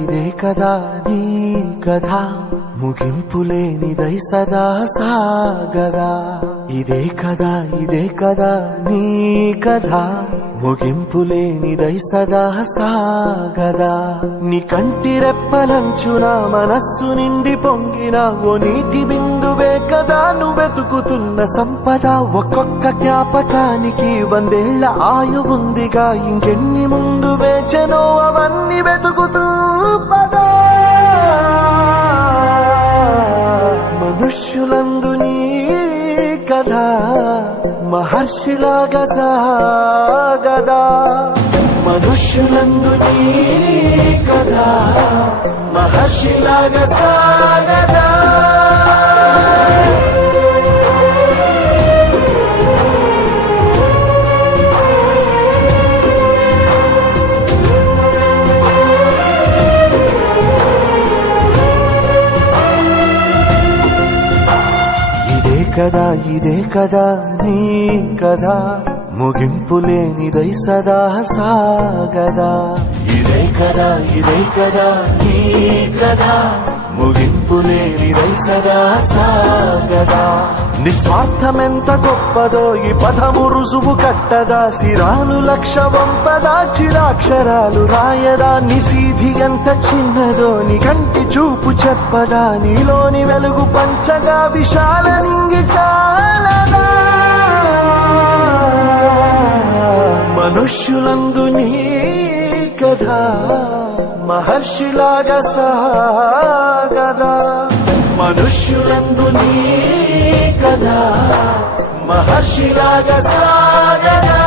ఇదే కదా నీ కథ ముగింపులేనిదై సదా సాగదా. ఇదే కదా నీ కథ ముగింపులేనిదై సదా సాగదా. నీ కంటి రెప్పలంచున మనస్సు నిండి పొంగిన ఓ నీటి బిందువే కదా నువ్వెతుకుతున్న సంపద. ఒక్కొక్క జ్ఞాపకానికి 100 ఏళ్ల ఆయువుందిగా, ఇంకెన్ని ముందు వేచనో అవన్నీ వెతుకుతూ పదా. మనుష్యులందు నీ కథ మహర్షిలాగా సాగదా. మనుష్యులందు నీ కథ మహర్షిలాగా సాగదా. ఇదే కదా నీ కథ ముగింపులేనిదై సదా సాగదా. ఇదే కదా నీ కథ ముగింపులేనిదై సదా సాగదా. నిస్వార్థమెంత గొప్పదో ఈ పదము రుజువు కట్టదా. సిరాలు లక్ష వంపదా, చిరాక్షరాలు రాయదా. నిశీధి ఎంత చిన్నదో నీ కంటి చూపు చెప్పదా. నీలోని వెలుగు పంచగా విశాల నింగి చాలదా. మనుష్యులందు నీ కథ మహర్షిలాగా సాగదా. మనుష్యులందు నీ కథ మహర్షిలాగా సాగదా.